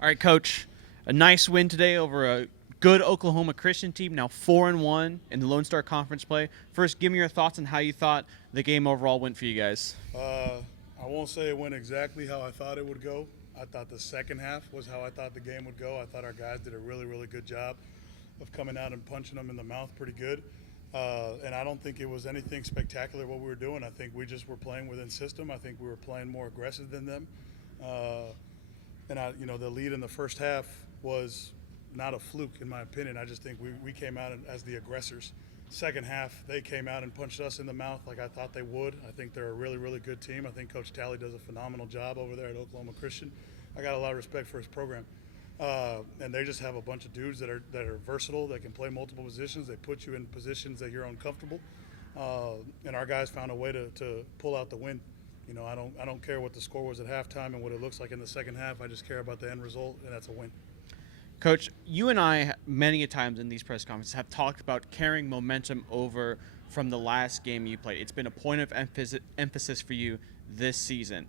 All right, Coach. A nice win today over a good Oklahoma Christian team, now 4-1 in the Lone Star Conference play. First, give me your thoughts on how you thought the game overall went for you guys. I won't say it went exactly how I thought it would go. I thought the second half was how I thought the game would go. I thought our guys did a really, really good job of coming out and punching them in the mouth pretty good. And I don't think it was anything spectacular what we were doing. I think we just were playing within system. I think we were playing more aggressive than them. The lead in the first half was not a fluke, in my opinion. I just think we came out as the aggressors. Second half, they came out and punched us in the mouth like I thought they would. I think they're a really, really good team. I think Coach Talley does a phenomenal job over there at Oklahoma Christian. I got a lot of respect for his program. And they just have a bunch of dudes that are versatile, that can play multiple positions. They put you in positions that you're uncomfortable. And our guys found a way to pull out the win. You know, I don't care what the score was at halftime and what it looks like in the second half. I just care about the end result, and that's a win. Coach, you and I, many a times in these press conferences, have talked about carrying momentum over from the last game you played. It's been a point of emphasis for you this season.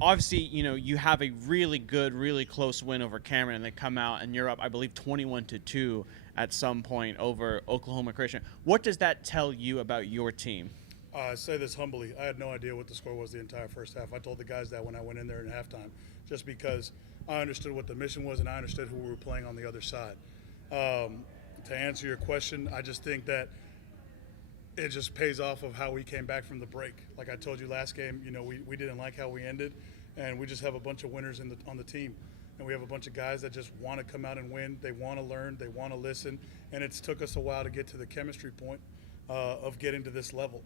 Obviously, you have a really good, really close win over Cameron, and they come out and you're up, I believe, 21-2 at some point over Oklahoma Christian. What does that tell you about your team? I say this humbly. I had no idea what the score was the entire first half. I told the guys that when I went in there in halftime, just because I understood what the mission was and I understood who we were playing on the other side. To answer your question, I just think that it just pays off of how we came back from the break. Like I told you last game, we didn't like how we ended, and we just have a bunch of winners on the team. And we have a bunch of guys that just want to come out and win. They want to learn. They want to listen. And it's took us a while to get to the chemistry point of getting to this level.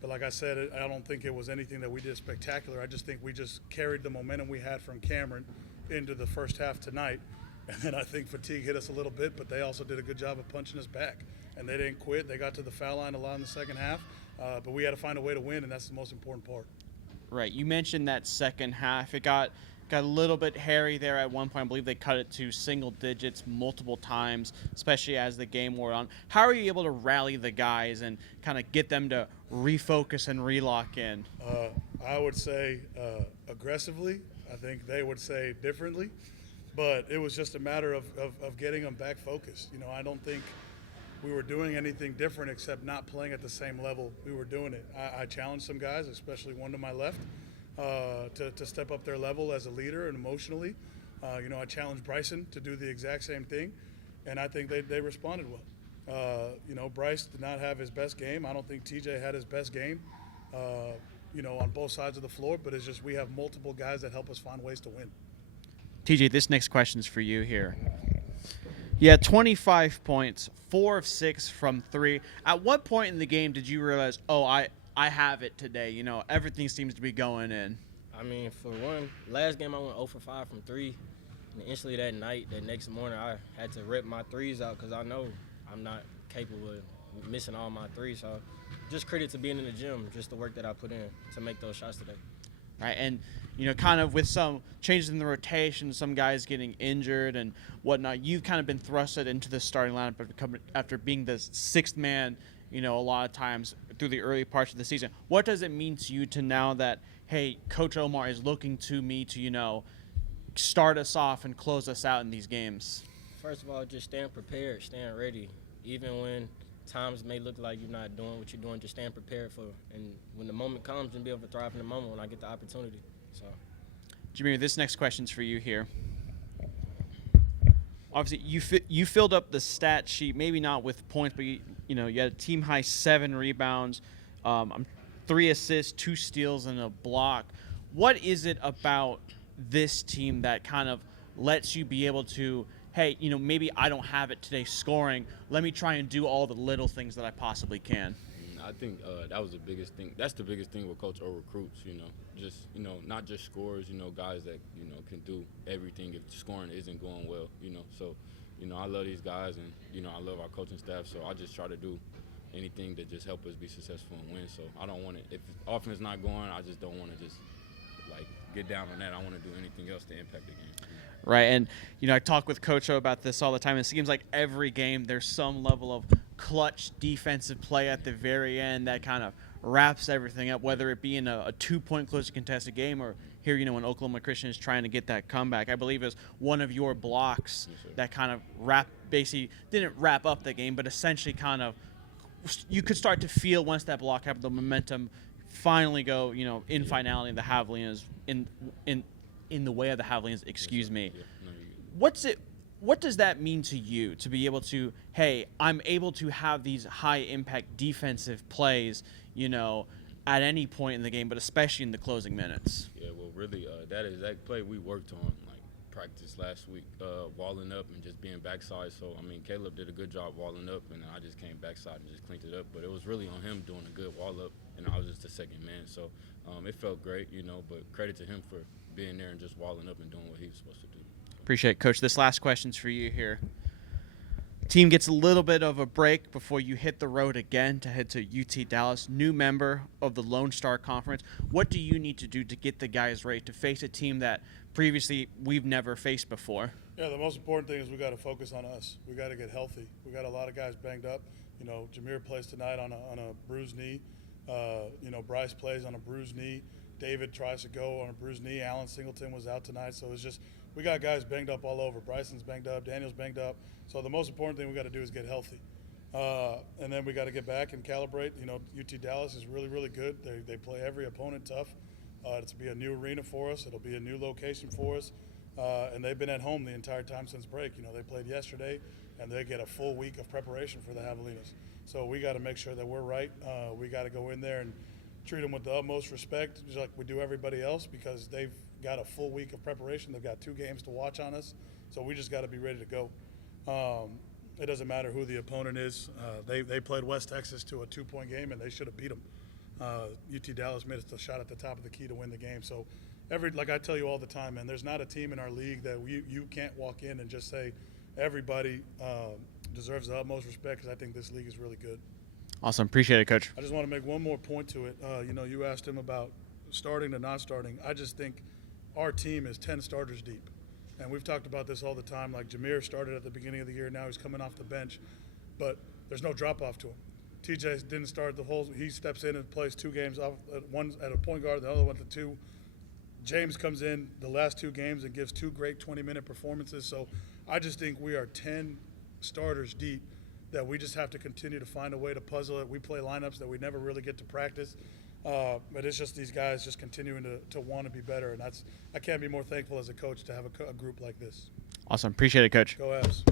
But like I said, I don't think it was anything that we did spectacular. I just think we just carried the momentum we had from Cameron into the first half tonight. And then I think fatigue hit us a little bit, but they also did a good job of punching us back. And they didn't quit. They got to the foul line a lot in the second half. But we had to find a way to win, and that's the most important part. Right. You mentioned that second half. It got a little bit hairy there at one point. I believe they cut it to single digits multiple times, especially as the game wore on. How are you able to rally the guys and kind of get them to refocus and relock in? I would say aggressively. I think they would say differently. But it was just a matter of getting them back focused. I don't think we were doing anything different except not playing at the same level we were doing it. I challenged some guys, especially one to my left, to step up their level as a leader and emotionally. I challenged Bryson to do the exact same thing, and I think they responded well. Bryce did not have his best game. I don't think TJ had his best game, on both sides of the floor, but it's just we have multiple guys that help us find ways to win. TJ, this next question is for you here. Yeah, 25 points, 4 of 6 from 3. At what point in the game did you realize, I have it today? Everything seems to be going in. I mean, for one, last game I went 0 for 5 from 3. And instantly that next morning, I had to rip my threes out because I know I'm not capable of missing all my threes. So just credit to being in the gym, just the work that I put in to make those shots today. Right, and kind of with some changes in the rotation, some guys getting injured and whatnot, you've kind of been thrusted into the starting lineup after being the sixth man, a lot of times through the early parts of the season. What does it mean to you to now that, hey, Coach Omar is looking to me to, start us off and close us out in these games? First of all, just staying prepared, staying ready, even when times may look like you're not doing what you're doing, just stand prepared for it. And when the moment comes, and be able to thrive in the moment when I get the opportunity. So, Jimmy, this next question's for you here. Obviously, you filled up the stat sheet, maybe not with points, but you had a team high 7 rebounds, 3 assists, 2 steals, and a block. What is it about this team that kind of lets you be able to, hey, maybe I don't have it today scoring. Let me try and do all the little things that I possibly can. I think that was the biggest thing. That's the biggest thing with Coach O recruits, just, not just scorers, guys that, can do everything if scoring isn't going well, So, I love these guys and, I love our coaching staff. So I just try to do anything to just help us be successful and win. So I don't want to, if offense is not going, I just don't want to just, get down on that. I want to do anything else to impact the game. Right, and, I talk with Coach O about this all the time. It seems like every game there's some level of clutch defensive play at the very end that kind of wraps everything up, whether it be in a 2-point closely contested game or here, when Oklahoma Christian is trying to get that comeback. I believe it was one of your blocks that kind of basically didn't wrap up the game, but essentially kind of you could start to feel once that block happened, the momentum finally go, in finality, the Javelinas in the way of the Javelinas, excuse me. What does that mean to you to be able to, hey, I'm able to have these high impact defensive plays, at any point in the game, but especially in the closing minutes? Yeah, well, really, that exact play we worked on, practice last week, walling up and just being backside. So, Caleb did a good job walling up, and I just came backside and just cleaned it up. But it was really on him doing a good wall up, and I was just the second man. So it felt great, but credit to him for being there and just walling up and doing what he was supposed to do. Appreciate it, Coach. This last question's for you here. Team gets a little bit of a break before you hit the road again to head to UT Dallas, new member of the Lone Star Conference. What do you need to do to get the guys ready to face a team that previously we've never faced before? Yeah, the most important thing is we got to focus on us. We got to get healthy. We got a lot of guys banged up. Jameer plays tonight on a bruised knee. Bryce plays on a bruised knee. David tries to go on a bruised knee. Alan Singleton was out tonight. So it's just we got guys banged up all over. Bryson's banged up. Daniel's banged up. So the most important thing we got to do is get healthy. And then we got to get back and calibrate. UT Dallas is really, really good. They play every opponent tough. It's be a new arena for us. It'll be a new location for us. And they've been at home the entire time since break. They played yesterday, and they get a full week of preparation for the Javelinas. So we got to make sure that we're right. We got to go in there and treat them with the utmost respect, just like we do everybody else, because they've got a full week of preparation. They've got 2 games to watch on us. So we just got to be ready to go. It doesn't matter who the opponent is. They played West Texas to a 2-point game, and they should have beat them. UT Dallas made a shot at the top of the key to win the game. So, like I tell you all the time, man, there's not a team in our league that you can't walk in and just say everybody deserves the utmost respect, because I think this league is really good. Awesome. Appreciate it, Coach. I just want to make one more point to it. You asked him about starting to not starting. I just think our team is 10 starters deep. And we've talked about this all the time. Like Jameer started at the beginning of the year. Now he's coming off the bench. But there's no drop-off to him. TJ didn't start the whole – he steps in and plays 2 games, one at a point guard, the other one at 2. James comes in the last 2 games and gives 2 great 20-minute performances. So I just think we are 10 starters deep that we just have to continue to find a way to puzzle it. We play lineups that we never really get to practice. But it's just these guys just continuing to want to be better. And I can't be more thankful as a coach to have a group like this. Awesome. Appreciate it, Coach. Go Avs.